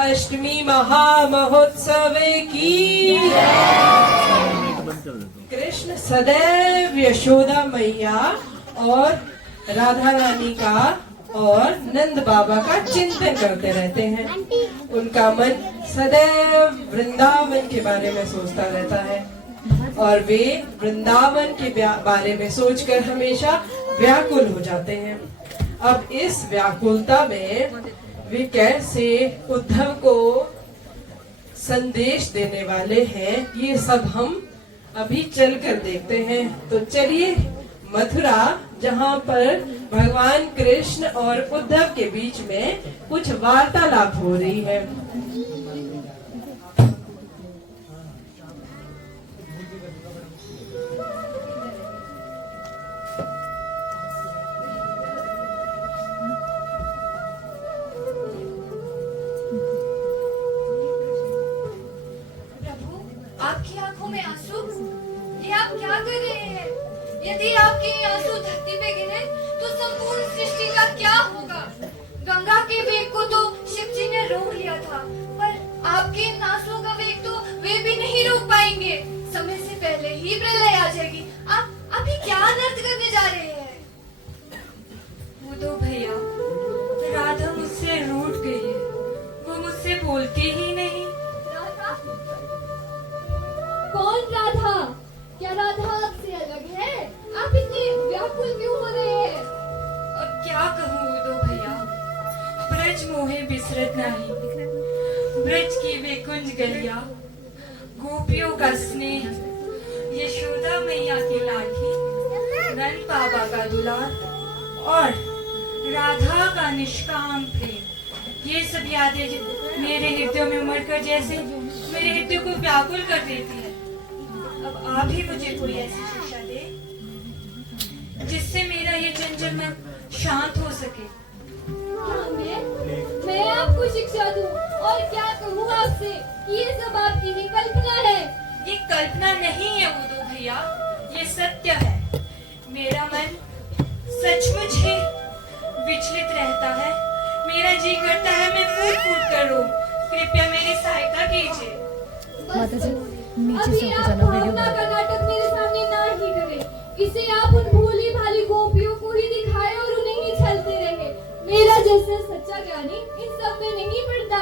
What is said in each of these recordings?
अष्टमी महामहोत्सव की। कृष्ण सदैव यशोदा मैया और राधा रानी का और नंद बाबा का चिंतन करते रहते हैं। उनका मन सदैव वृंदावन के बारे में सोचता रहता है और वे वृंदावन के बारे में सोचकर हमेशा व्याकुल हो जाते हैं। अब इस व्याकुलता में वे कैसे उद्धव को संदेश देने वाले हैं, ये सब हम अभी चलकर देखते हैं। तो चलिए मथुरा, जहाँ पर भगवान कृष्ण और उद्धव के बीच में कुछ वार्तालाप हो रही है। आपकी आंखों में आंसू, ये आप क्या कर रहे हैं? यदि आपके ये आंसू धरती पे गिरे तो संपूर्ण सृष्टि का क्या होगा? गंगा के वेग को तो शिव जी ने रोक लिया था, पर आपके इन आंसुओं का वेग तो वे भी नहीं रोक पाएंगे। समय से पहले ही प्रलय आ जाएगी। आप अभी क्या अनर्थ करने जा रहे हैं? वो तो भैया, राधा मुझसे रूठ गई है, वो मुझसे बोलती ही नहीं। राधा? कौन राधा? क्या राधा आपसे अलग है? आप इतने व्याकुल क्यों हो रहे हैं? अब क्या कहूँ उदो भैया, ब्रज मोहे बिसरत नहीं, ब्रज की वे कुंज गलियां, गोपियों का स्नेह, यशोदा मैया की लाडली, नंद बाबा का दुलार और राधा का निष्काम प्रेम, ये सब यादें मेरे हृदय में उमड़ कर जैसे मेरे हृदय को व्याकुल कर देती है। अब आप ही मुझे कोई ऐसी शिक्षा दे जिससे मेरा ये चंचल मन शांत हो सके। मैं आपको शिक्षा दूं और क्या कहूँ आपसे कि ये सब आपकी ही कल्पना है। ये कल्पना नहीं है उदो भैया, ये सत्य है। मेरा मन सचमुच ही विचलित रहता है। मेरा जी करता है मैं फूट फूट कर रो। कृपया मेरी सहायता कीजिए। अभी आप भावना का नाटक मेरे सामने ना ही करें। इसे आप उन भोली भाली गोपियों को ही दिखाए और उन्हें ही छलते रहे। मेरा जैसा सच्चा ज्ञानी इन सब में नहीं पड़ता।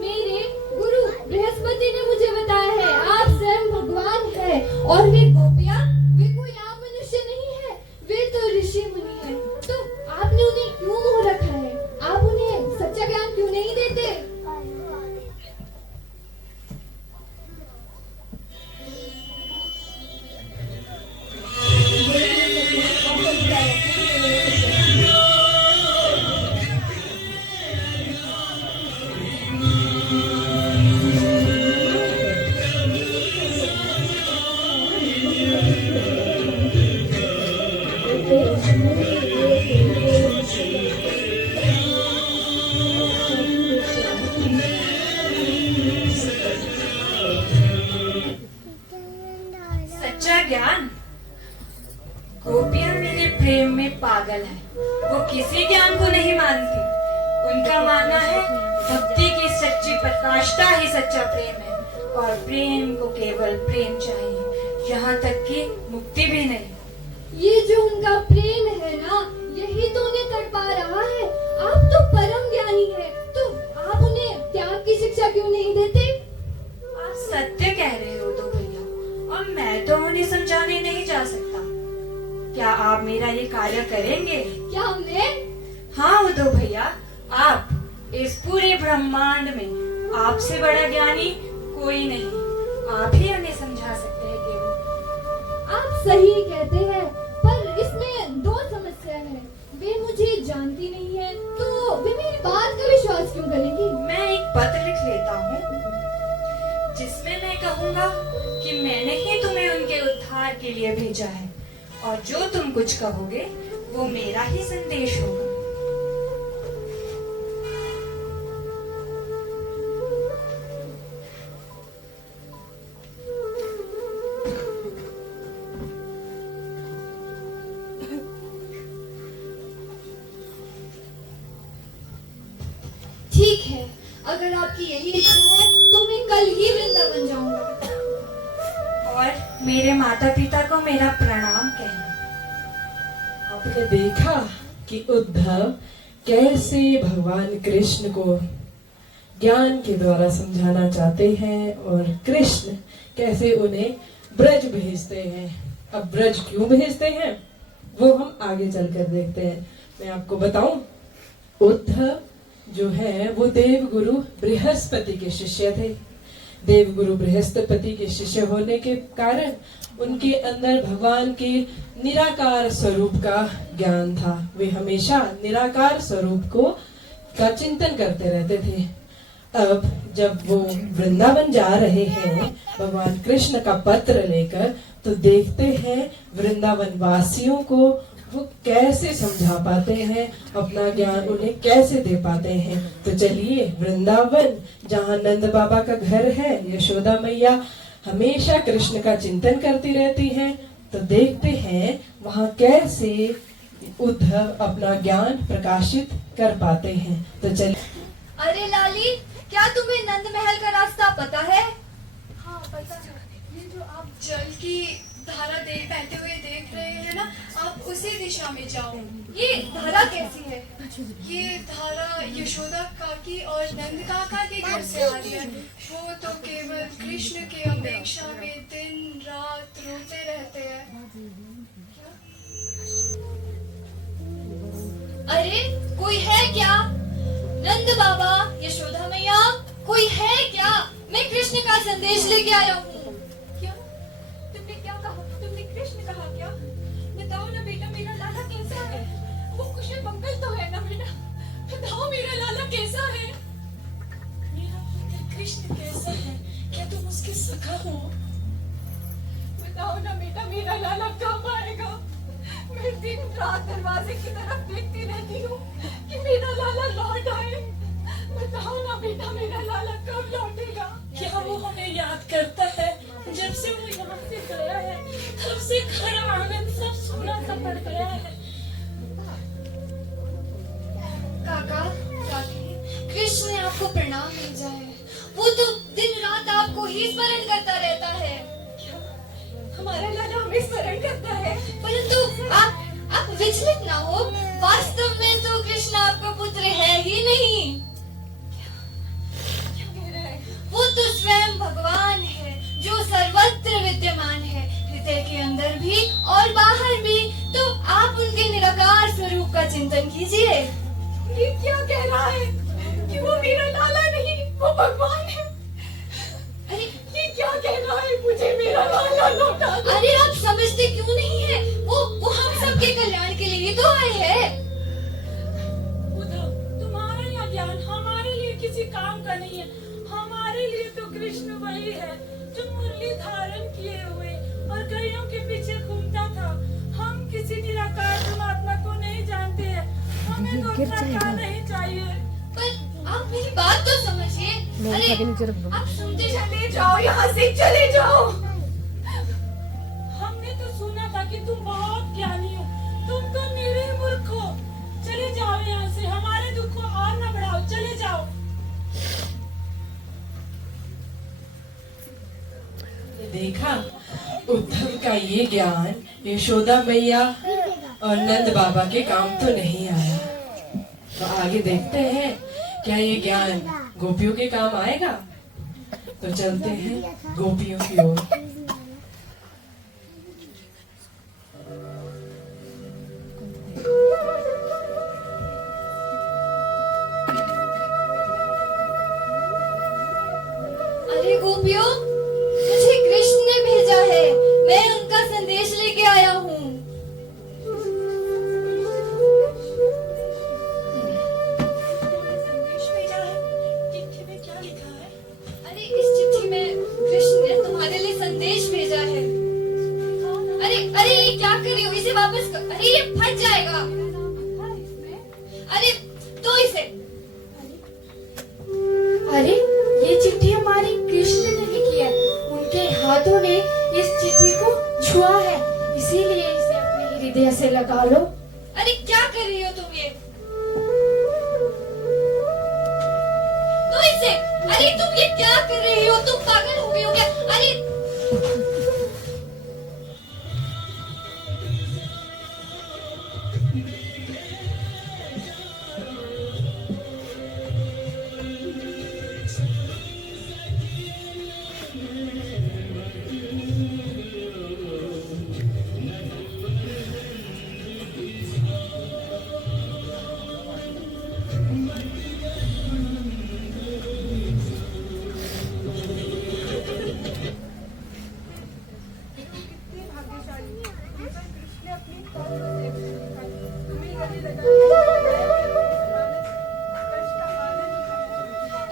मेरे गुरु बृहस्पति ने मुझे बताया है आप स्वयं भगवान है और वे गोपियां, वे कोई आम मनुष्य नहीं है, वे तो ऋषि मुनि है। तो आपने उन्हें क्यों मोह रखा है? आप उन्हें सच्चा ज्ञान क्यों नहीं देते? सच्चा ज्ञान? गोपियां मेरे प्रेम में पागल है। वो किसी ज्ञान को नहीं मानती। उनका मानना है भक्ति की सच्ची पराकाष्ठा ही सच्चा प्रेम है और प्रेम को केवल प्रेम चाहिए, यहाँ तक कि मुक्ति भी नहीं। ये जो उनका प्रेम है ना, यही तो उन्हें तड़पा रहा है। आप तो परम ज्ञानी हैं, तो आप उन्हें त्याग की शिक्षा क्यों नहीं देते? आप सत्य कह रहे हो तो भैया, और मैं तो उन्हें समझाने नहीं जा सकता। क्या आप मेरा ये कार्य करेंगे? क्या मैं? हाँ उदो भैया, आप। इस पूरे ब्रह्मांड में आपसे बड़ा ज्ञानी कोई नहीं। आप ही उन्हें समझा सकते हैं केवल। आप सही कहते हैं, पर इसमें दो समस्या है। वे मुझे जानती नहीं है, तो वे मेरी बात का विश्वास क्यों करेंगी? मैं एक पत्र लिख लेता हूँ जिसमें मैं कहूँगा कि मैंने ही तुम्हें उनके उद्धार के लिए भेजा है और जो तुम कुछ कहोगे वो मेरा ही संदेश होगा। ठीक है, अगर आपकी यही इच्छा है तो मैं कल ही वृंदावन जाऊंगा। और मेरे माता पिता को मेरा प्रणाम कहना। आपने देखा कि उद्धव कैसे भगवान कृष्ण को ज्ञान के द्वारा समझाना चाहते हैं और कृष्ण कैसे उन्हें ब्रज भेजते हैं। अब ब्रज क्यों भेजते हैं वो हम आगे चलकर देखते हैं। मैं आपको बताऊं, उद्धव जो है वो देवगुरु बृहस्पति के शिष्य थे। देवगुरु बृहस्पति के शिष्य होने के कारण उनके अंदर भगवान के निराकार स्वरूप का ज्ञान था। वे हमेशा निराकार स्वरूप का चिंतन करते रहते थे। अब जब वो वृंदावन जा रहे हैं भगवान कृष्ण का पत्र लेकर, तो देखते हैं वृंदावन वासियों को वो कैसे समझा पाते हैं, अपना ज्ञान उन्हें कैसे दे पाते हैं। तो चलिए वृंदावन जहाँ नंद बाबा का घर है, यशोदा मैया हमेशा कृष्ण का चिंतन करती रहती हैं, तो देखते हैं वहाँ कैसे उद्धव अपना ज्ञान प्रकाशित कर पाते हैं। तो चलिए। अरे लाली, क्या तुम्हें नंद महल का रास्ता पता है? हाँ पता है। ये जो आप जल की धारा बहते हुए देख रहे हैं ना, आप उसी दिशा में जाओ। ये धारा कैसी है? ये धारा यशोदा काकी और नंद काका के घर से आ रही है। वो तो केवल कृष्ण की अपेक्षा में दिन रात रोते रहते हैं। अरे कोई है क्या? नंद बाबा, यशोदा मैया, कोई है क्या? मैं कृष्ण का संदेश लेके आया हूँ। क्या? तुमने क्या कहा? तुमने कृष्ण कहा क्या? बताओ ना बेटा, मेरा लाला कैसा है? वो कुशल मंगल तो है ना बेटा? बताओ मेरा लाला कैसा है? मेरा पुत्र कृष्ण कैसा है? क्या तुम उसके सखा हो? बताओ ना बेटा, मेरा लाला कब आएगा? मैं दिन रात दरवाजे की तरफ देखती रहती हूँ कि मेरा लाला लौट आए। बताओ ना बेटा, मेरा लाला कब लौटेगा? क्या वो हमें याद करता है? जब से वो यहाँ से गया है तब से घर आंगन सब सूना सा पड़ गया है। काका, काकी, कृष्ण ने आपको प्रणाम भेजा है। वो तो दिन रात आपको ही स्मरण करता रहता है। हमारा लाला हमें स्मरण करता है। परंतु आप विचलित ना हो। वास्तव में तो कृष्ण आपका पुत्र है ही नहीं। क्या कह रहा है? वो तो स्वयं भगवान है जो सर्वत्र विद्यमान है, हृदय के अंदर भी और बाहर भी। तो आप उनके निराकार स्वरूप का चिंतन कीजिए। ये क्या कह रहा है कि वो मेरा लाला नहीं, वो भगवान है? अरे ये क्या कह रहा है? मुझे मेरा लाला लौटा दो। अरे आप समझते क्यों नहीं है? वो हम सबके कल्याण के लिए तो आए हैं। उद्धव, तुम्हारा यह ज्ञान हमारे लिए किसी काम का नहीं है। हमारे लिए तो कृष्ण वही है जो मुरली धारण किए हुए और गैयों के पीछे घूमता था। हम किसी निराकार परमात्मा को नहीं जानते हैं। हमें तो अपना नहीं चाहिए। पर आप मेरी बात तो समझिए। अरे आप सुनते चले जाओ, यहाँ से चले जाओ। हमने तो सुना था कि तुम बहुत ज्ञानी हो, तुम तो निरीह मूर्ख हो। चले जाओ यहाँ से, हमारे दुख को और न बढ़ाओ, चले जाओ। देखा उद्धव का ये ज्ञान यशोदा मैया और नंद बाबा के काम तो नहीं आया। तो आगे देखते हैं क्या ये ज्ञान गोपियों के काम आएगा। तो चलते हैं गोपियों की ओर। अरे गोपियों, मुझे कृष्ण ने भेजा है। मैं उनका संदेश लेके आया हूँ। संदेश भेजा है? चिट्ठी में क्या लिखा है? अरे इस चिट्ठी में कृष्ण ने तुम्हारे लिए संदेश भेजा है। अरे अरे ये क्या कर रही हो? इसे वापस कर। अरे ये फट जाएगा। अरे तो इसे। अरे ये चिट्ठी हमारी कृष्ण ने लिखी है। उनके हाथों ने इस चिट्ठी को छुआ है, इसीलिए इसे अपने हृदय से लगा लो। अरे क्या कर रही हो तुम ये? तो इसे। अरे तुम ये क्या कर रही हो? तुम पागल हो गई हो क्या? अरे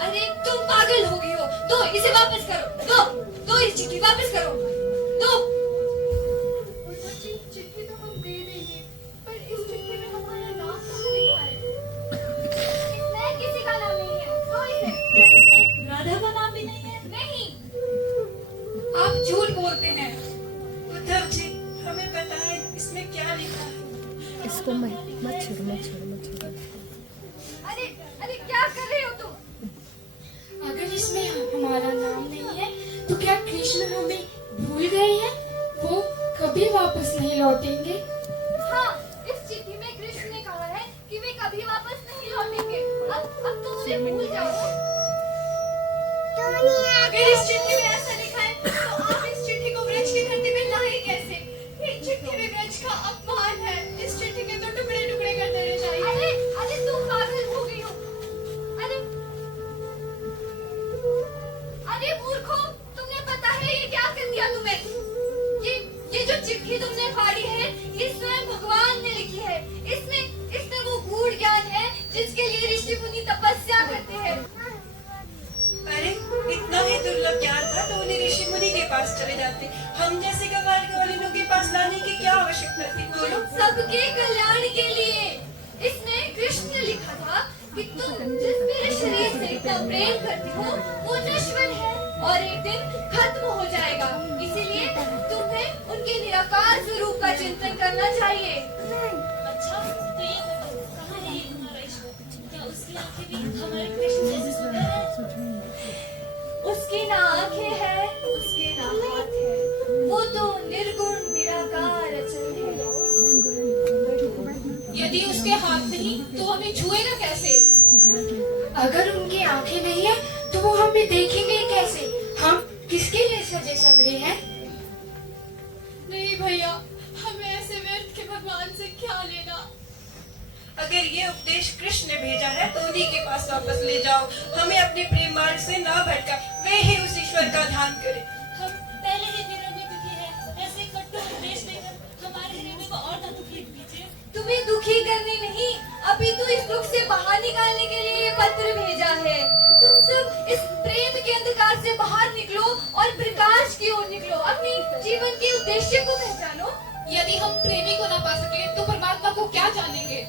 अरे तुम पागल हो गई हो। दो इसे वापस करो। दो इस चिट्ठी वापस करो। दो। चिट्ठी तो हम दे देंगे, पर इस चिट्ठी में हमारा नाम कहाँ लिखा है? इसमें किसी का नाम नहीं है। दो इसे। राधा का नाम भी नहीं है। नहीं। आप झूठ बोलते हैं। उद्धव जी, हमें बताएं इसमें क्या लिखा है। इसको मत छोड़ो। अरे अरे क्या कर रहे हो तुम? अगर इसमें हमारा नाम नहीं है तो क्या कृष्ण हमें भूल गए हैं? वो कभी वापस नहीं लौटेंगे। हाँ, इस चिट्ठी में कृष्ण ने कहा है कि वे कभी वापस नहीं लौटेंगे। अब तुम उन्हें भूल जाओ। अगर इस चिट्ठी में ऐसा लिखा है तो आप इस चिट्ठी को ब्रज की धरती पे लाए कैसे? ये चिट्ठी में ब्रज का अपमान है। इस चिट्ठी के तो टुकड़े टुकड़े कर देने चाहिए। अरे तुम पागल हो गई हो। अरे मूर्खो, तुमने पता है ये क्या कर दिया तुम्हें? ये जो चिट्ठी तुमने फाड़ी है, ये स्वयं भगवान ने लिखी है। इसमें वो गूढ़ ज्ञान है जिसके लिए ऋषि मुनि तपस्या करते हैं। अरे इतना ही दुर्लभ ज्ञान था तो उन्हें ऋषि मुनि के पास चले जाते। हम जैसे गवार ग्वालिनों के पास लाने की क्या आवश्यकता थी? बोलो। सबके कल्याण के लिए। इसमें कृष्ण ने लिखा था कि तुम जिस मेरे शरीर से इतना प्रेम करती हो वो नश्वर है और एक दिन खत्म हो जाएगा। इसीलिए तुम्हें उनके निराकार स्वरूप का चिंतन करना चाहिए। अच्छा, तो ये बताओ, कहाँ है ये तुम्हारा ईश्वर? क्या उसकी आंखें भी हमारे कृष्ण जैसे सुंदर है? उसकी ना आंखें है, उसके ना हाथ है। वो तो निर्गुण निराकार अचल है। यदि उसके हाथ नहीं तो हमें छुएगा कैसे? अगर उनकी आंखें नहीं है तो वो हमें देखेंगे कैसे? हम किसके लिए सजे सवरे हैं? नहीं भैया, हमें ऐसे व्यर्थ के भगवान से क्या लेना? अगर ये उपदेश कृष्ण ने भेजा है तो उन्हीं के पास वापस ले जाओ। हमें अपने प्रेम मार्ग से ना भटका, वे ही उस ईश्वर का ध्यान करें। हम पहले ही दिनों में दुखी है। ऐसे कट्टर उपदेश देकर हमारे हृदय को और ना दुखी कीजिए। तुम्हें दुखी करने नहीं, अभी तो इस दुख से बाहर निकालने के लिए ये पत्र भेजा है। तुम सब इस प्रेम के अंधकार से बाहर निकलो और प्रकाश की ओर निकलो। अपनी जीवन के उद्देश्य को पहचानो। यदि हम प्रेमी को ना पा सके तो परमात्मा को क्या जानेंगे?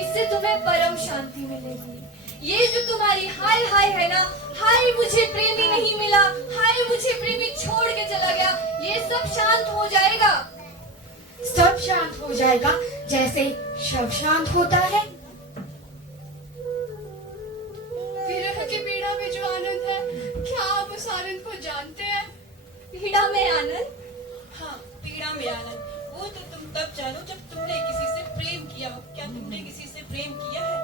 इससे तुम्हें परम शांति मिलेगी। ये जो तुम्हारी हाय हाय है ना, हाय मुझे प्रेमी नहीं मिला, हाय मुझे प्रेमी छोड़ के चला गया, ये सब शांत हो जाएगा। सब शांत हो जाएगा जैसे शव शांत होता है। विरह की पीड़ा में जो आनंद है, क्या आप उस आनंद को जानते हैं? पीड़ा में आनंद? हाँ, पीड़ा में आनंद वो तो तुम तब जानो जब तुमने किसी से प्रेम किया हो। क्या तुमने किसी से प्रेम किया है?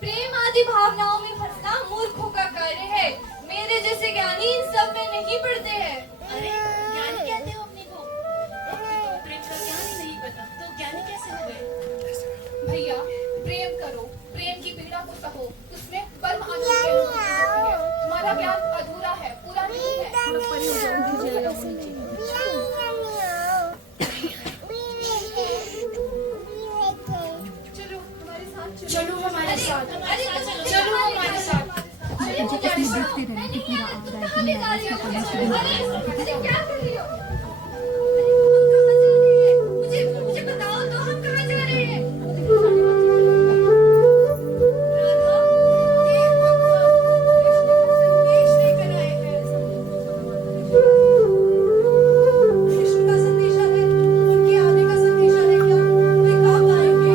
प्रेम आदि भावनाओं में फंसना मूर्खों का कार्य है। मेरे जैसे ज्ञानी इन सब में नहीं पड़ते हैं। अरे ज्ञानी कहते हो अपने को? तो प्रेम का ज्ञान ही नहीं पता तो ज्ञानी कैसे हो गए? भैया, प्रेम करो, प्रेम की पीड़ा को सहो, उसमें परम आनंद की अनुभूति होती है। तुम्हारा ज्ञान अधूरा है, पूरा नहीं है। चलो हमारे साथ, चलो हमारे साथ। अरे मुझे मैं नहीं आ रही, तुम कहाँ ले जा रही हो? अरे क्या कर रही हो? मुझे बताओ तो, हम कहाँ जा रहे हैं? राधा, ये कृष्ण का संदेश लेकर आए हैं। कृष्ण का संदेशा है, उनके आने का संदेशा है क्या? वे कब आएंगे?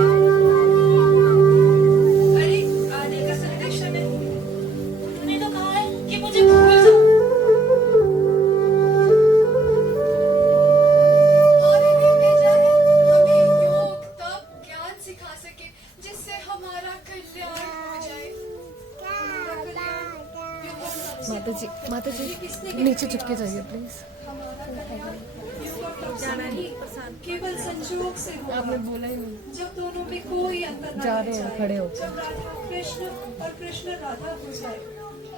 अरे आने का संदेश नहीं। उन्होंने तो कहा है कि मुझे माता जी नीचे झुक के जाइए प्लीज। हमारा कल्याण युग और तप से नहीं, केवल संजोग से होगा। आपने बोला ही नहीं। जब दोनों में कोई अंतर न जा रह रहे हैं, जाए, खड़े हो। जब राधा कृष्ण और कृष्ण राधा हो जाए,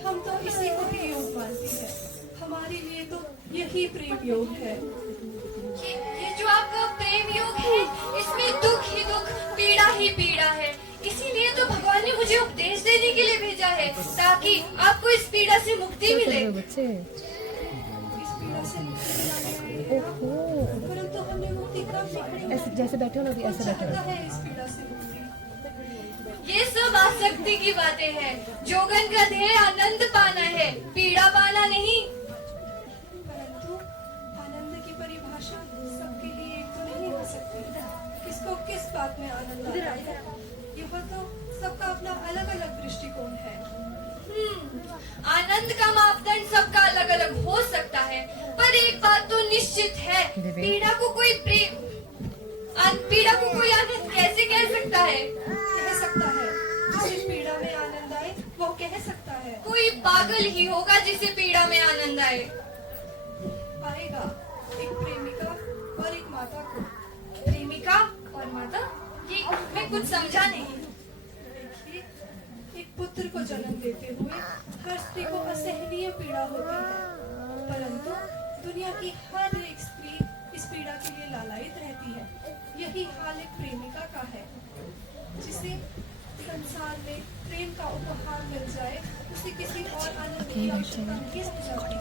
हम तो इसी को ही योग मानती है। हमारे लिए तो यही प्रेम योग है। ये जो आपका प्रेम योग है, इसमें दुख ही दुख, पीड़ा ही पीड़ा है। इसीलिए तो भगवान ने मुझे उपदेश देने के लिए भेजा है, ताकि आपको इस पीड़ा से मुक्ति क्या कर मिले। रहे हो बच्चे? इस पीड़ा से मुक्ति दिलाने आए हैं। ओहो, परंतु हमने मुक्ति कब निकली? ऐसे जैसे बैठे हो ना, अभी ऐसे बैठे चाहता हो। है इस पीड़ा से मुक्ति। ये सब आसक्ति की बातें हैं। जोगन का ध्येय आनंद पाना है, पीड़ा पाना नहीं। परंतु आनंद की परिभाषा सबके लिए एक तो नहीं हो सकती। किसको किस बात में आनंद आता है, यह तो सबका अपना अलग अलग दृष्टिकोण है। आनंद का मापदंड सबका अलग अलग हो सकता है, पर एक बात तो निश्चित है, पीड़ा को कोई आनंद कैसे कह सकता है? कह सकता है, जिसे पीड़ा में आनंद आए वो कह सकता है। कोई पागल ही होगा जिसे पीड़ा में आनंद आए। आएगा एक प्रेमिका और एक माता को। प्रेमिका और माता, ये मैं कुछ समझा नहीं। देखिए, एक पुत्र को जन्म देते हुए हर स्त्री को असहनीय पीड़ा होती है, परंतु दुनिया की हर एक स्त्री इस पीड़ा के लिए लालायित रहती है। यही हाल एक प्रेमिका का है, जिसे संसार में प्रेम का उपहार मिल जाए, उसे किसी और आनंद की आवश्यकता नहीं समझाती।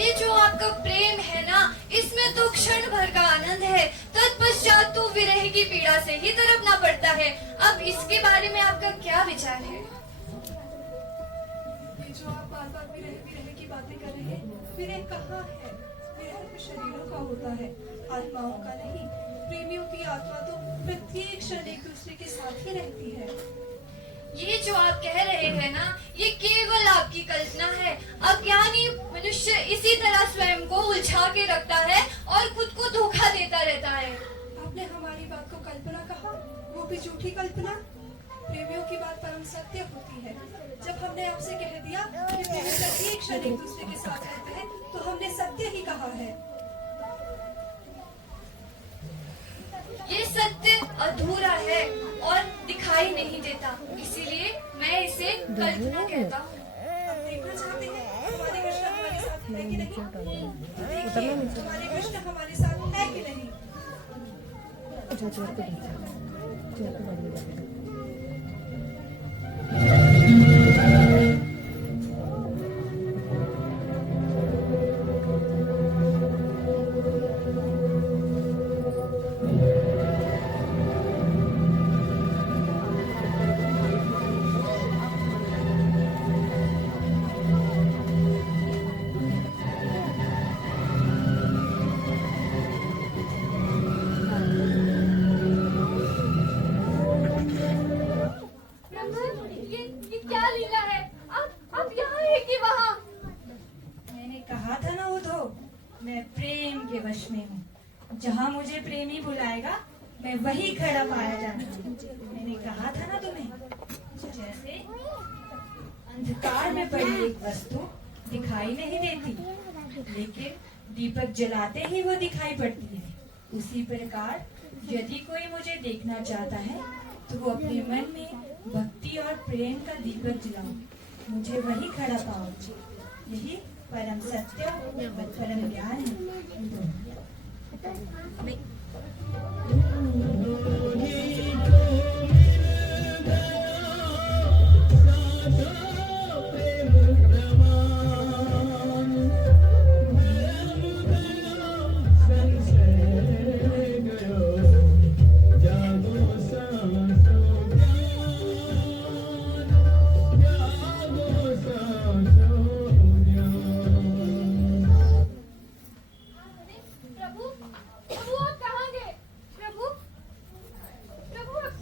ये जो आपका प्रेम है ना, इसमें तो क्षण भर का आनंद है, तत्पश्चात तो विरह की पीड़ा से ही तड़पना पड़ता है। अब इसके बारे में आपका क्या विचार है? ये जो आप बार बार विरह की बातें कर रहे हैं, विरह कहाँ है? विरह तो शरीरों का होता है, आत्माओं का नहीं। प्रेमियों की आत्मा तो प्रत्येक क्षण एक दूसरे के साथ ही रहती है। ये जो आप कह रहे हैं ना, ये केवल आपकी कल्पना है। अज्ञानी मनुष्य इसी तरह स्वयं को उलझा के रखता है और खुद को धोखा देता रहता है। आपने हमारी बात को कल्पना कहा, वो भी झूठी कल्पना। प्रेमियों की बात परम सत्य होती है। जब हमने आपसे कह दिया कि प्रेमी प्रत्येक क्षण एक दूसरे के साथ रहते हैं, तो हमने सत्य ही कहा है। ये सत्य अधूरा है और दिखाई नहीं देता, इसीलिए मैं इसे कल्पना कहता हूँ। आप देखना चाहते हैं हमारे कृष्ण हमारे साथ है कि नहीं? उतरना देखिए, नीचे। हमारे कृष्ण हमारे साथ है कि नहीं? अच्छा, चेयर पे बैठ जाओ। चेयर पे बैठ जाओ। प्रभु, ये क्या लीला है? आप यहाँ है कि वहाँ? मैंने कहा था ना उद्धव, मैं प्रेम के वश में हूँ। जहाँ मुझे प्रेमी बुलाएगा, मैं वही खड़ा पाया जाऊंगा। मैंने कहा था ना तुम्हें, जैसे अंधकार में पड़ी एक वस्तु दिखाई नहीं देती, लेकिन दीपक जलाते ही वो दिखाई पड़ती है, उसी प्रकार यदि कोई मुझे देखना चाहता है तो वो अपने मन में भक्ति और प्रेम का दीपक जलाओ, मुझे वही खड़ा पाओ। यही परम सत्य और परम ज्ञान है। प्रभु, प्रभु आप कहाँ गए? प्रभु, प्रभु आप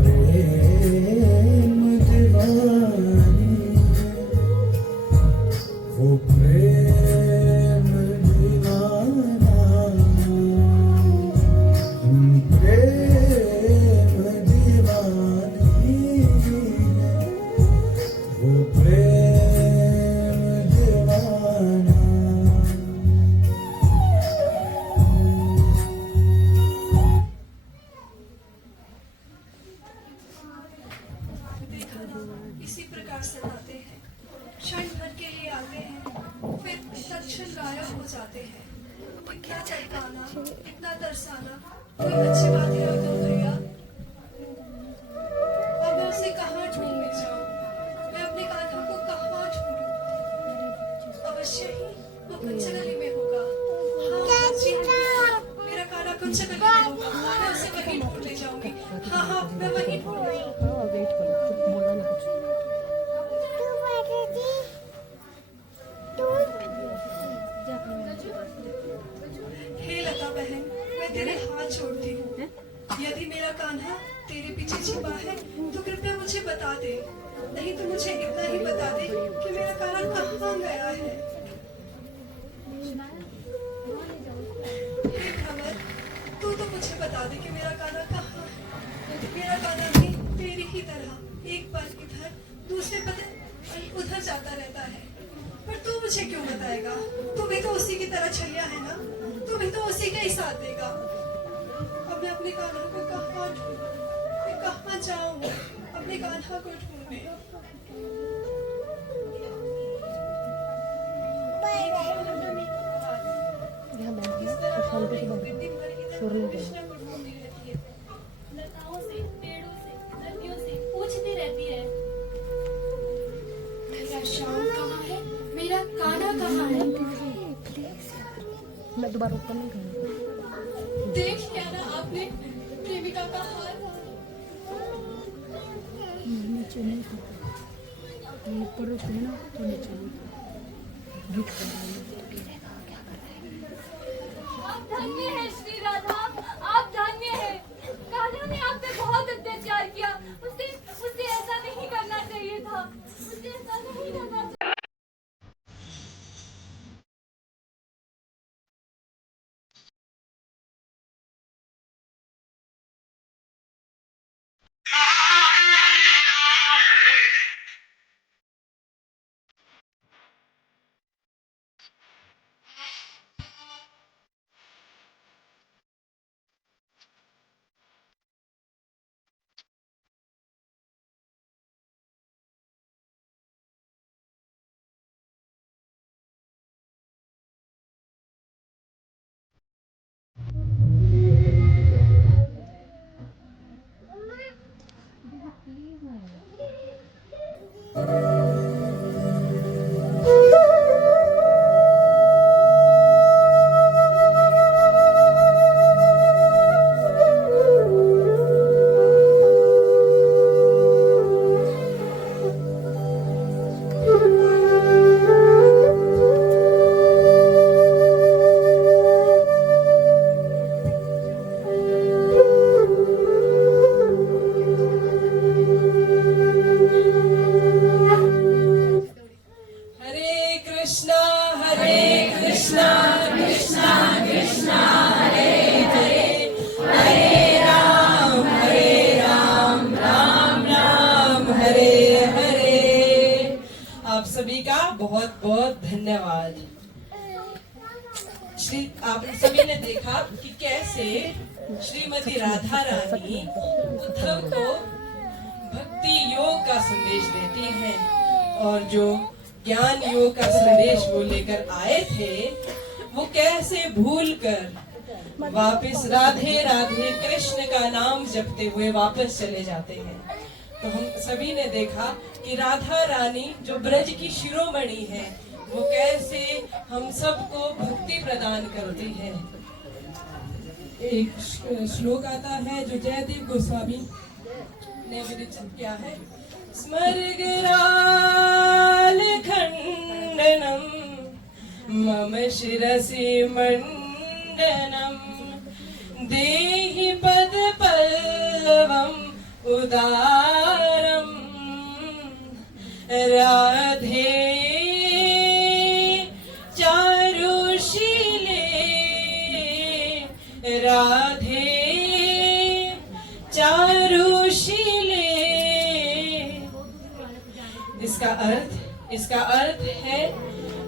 प्रेम दीवानी वो प्रेम दीवाना हम प्रेम दीवानी वो प्रेम दीवाना देखा ना, इसी प्रकार सताते हैं, क्षण भर के लिए आते हैं, फिर तत्क्षण गायब हो जाते हैं। इतना तड़पाना, इतना तरसाना, कोई अच्छी बात है अब्दुल भैया? अब मैं उसे कहाँ ढूंढने जाऊँ? मैं अपने कान्हा को कहाँ ढूंढूं? अवश्य ही वो कुंचगली में होगा। हाँ, जी हाँ, मेरा कान्हा कुंचगली में होगा। मैं उसे वहीं ढूंढने जाऊंगी। हाँ हाँ, मैं वहीं ढूंढूंगी। हाँ वेट करो, कुछ बोलना ना कुछ। हे लता बहन, मैं तेरे हाथ जोड़ती हूँ। यदि मेरा कान्हा तेरे पीछे छिपा है तो कृपया मुझे बता दे। नहीं तो मुझे इतना ही बता दे कि मेरा कान्हा कहाँ गया है। हे भंवर, तू तो मुझे बता दे कि मेरा कान्हा कहाँ है। मेरा कान्हा भी तेरी ही तरह एक बार इधर दूसरे पल उधर जाता रहता है, पर तू मुझे क्यों बताएगा? तू भी तो उसी की तरह छैया है ना, तू भी तो उसी का ही साथ देगा। अब मैं अपने कान्हा को कहाँ ढूंढूं? मैं कहाँ जाऊं अपने कान्हा को ढूंढने? यहाँ बैठ इस गया तरह और शांति से दिन बैठ भर इधर शोर नहीं कृष्ण करना। को ढूंढती रहती है। लताओं से, पेड़ों से, नदियों से पूछती रहती है। मेरा श्याम कहाँ है? मेरा कान्हा कहाँ है? मैं दोबारा ऊपर नहीं करूँगी। देख लिया ना आपने प्रेमिका का हाल। नीचे नहीं था, ऊपर रुकते हैं ना तो नीचे नहीं था। वेट कर रहा हूँ। आप धन्य है श्री राधा, आप धन्य है। कान्हा ने आप पे बहुत अत्याचार किया। उसे ऐसा नहीं करना चाहिए था। उसे ऐसा नहीं करना चाहिए। सभी का बहुत बहुत धन्यवाद। श्री आप सभी ने देखा कि कैसे श्रीमती राधा रानी उद्धव को भक्ति योग का संदेश देती हैं और जो ज्ञान योग का संदेश वो लेकर आए थे वो कैसे भूलकर वापस राधे राधे कृष्ण का नाम जपते हुए वापस चले जाते हैं। तो हम सभी ने देखा कि राधा रानी जो ब्रज की शिरोमणि है वो कैसे हम सबको भक्ति प्रदान करती है। एक श्लोक आता है जो जयदेव गोस्वामी ने विरचित किया है। स्मर्गराल खंडनम मम शिरसि मंडनम देहि पद पल्लवम उदारम राधे चारुशीले राधे चारुशीले। इसका अर्थ है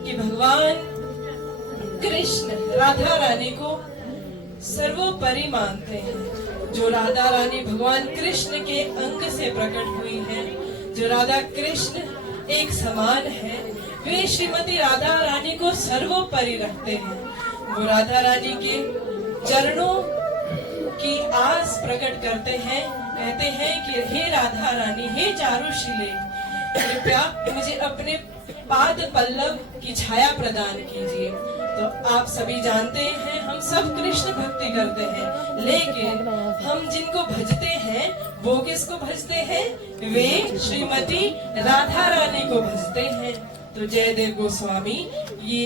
कि भगवान कृष्ण राधा रानी को सर्वोपरि मानते हैं। जो राधा रानी भगवान कृष्ण के अंग से प्रकट हुई है, जो राधा कृष्ण एक समान है, वे श्रीमती राधा रानी को सर्वोपरि रखते हैं। वो राधा रानी के चरणों की आस प्रकट करते हैं, कहते हैं कि हे राधा रानी, हे चारुशीले, कृपया मुझे अपने पाद पल्लव की छाया प्रदान कीजिए। तो आप सभी जानते हैं, हम सब कृष्ण भक्ति करते हैं, लेकिन हम जिनको भजते हैं वो किसको भजते हैं? वे श्रीमती राधा रानी को भजते हैं। तो जयदेव गोस्वामी ये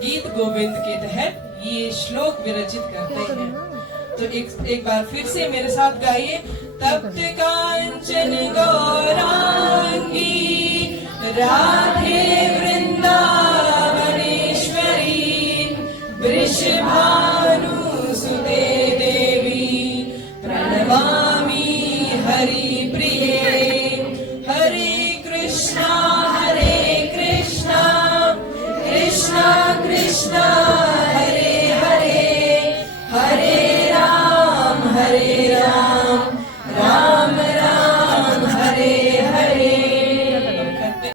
गीत गोविंद के तहत ये श्लोक विरचित करते हैं। तो एक बार फिर से मेरे साथ गाइए। तप्त कांचन गौरांगी राधे वृंदावनेश्वरी वृषभा